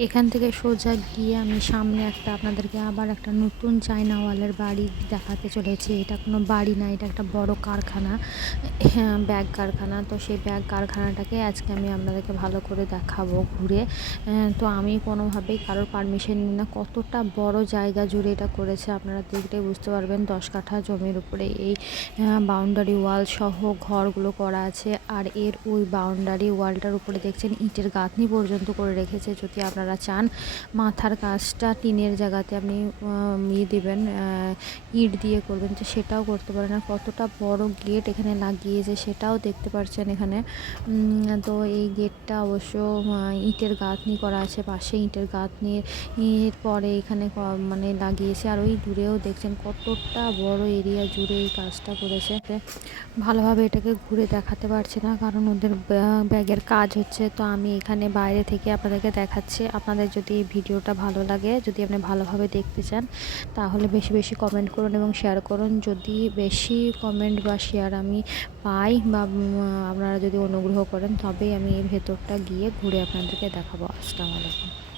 এখান থেকে সোজা গিয়ে আমি সামনে আপনাদেরকে আবার একটা নতুন চায়না ওয়ালের বাড়ি দেখাতে চলেছি। এটা কোনো বাড়ি না, এটা একটা বড় কারখানা, হ্যাঁ, ব্যাগ কারখানা। তো সেই ব্যাগ কারখানাটাকে আজকে আমি আপনাদেরকে ভালো করে দেখাবো ঘুরে। তো আমি কোনোভাবেই কারোর পারমিশন নিই না। কতটা বড় জায়গা জুড়ে এটা করেছে আপনারা দেখলে বুঝতে পারবেন। 10 কাঠা জমির উপরে এই বাউন্ডারি ওয়াল সহ ঘরগুলো করা আছে। আর এর ওই বাউন্ডারি ওয়ালটার উপরে দেখছেন ইটের গাঁথনি পর্যন্ত করে রেখেছে। যদি আপনারা চান মাথার কাজটা টিনের জায়গাতে আপনি দেবেন, ইট দিয়ে করবেন, তো সেটাও করতে পারেন। আর কতটা বড় গেট এখানে লাগিয়েছে সেটাও দেখতে পাচ্ছেন এখানে। তো এই গেটটা অবশ্য ইটের গাঁথনি করা আছে, পাশে ইটের গাঁথনির পরে এখানে মানে লাগিয়েছে। আর ওই দূরেও দেখছেন কতটা বড় এরিয়া জুড়ে এই কাজটা করেছে। ভালোভাবে এটাকে ঘুরে দেখাতে পারছি না কারণ ওদের ব্যাগের কাজ হচ্ছে। তো আমি এখানে বাইরে থেকে আপনাদেরকে দেখাচ্ছি। আপনাদের যদি এই ভিডিওটা ভালো লাগে, যদি আপনি ভালোভাবে দেখতে চান, তাহলে বেশি বেশি কমেন্ট করুন এবং শেয়ার করুন। যদি বেশি কমেন্ট বা শেয়ার আমি পাই বা আপনারা যদি অনুগ্রহ করেন, তবেই আমি এই ভেতরটা গিয়ে ঘুরে আপনাদেরকে দেখাবো। আসসালামু আলাইকুম।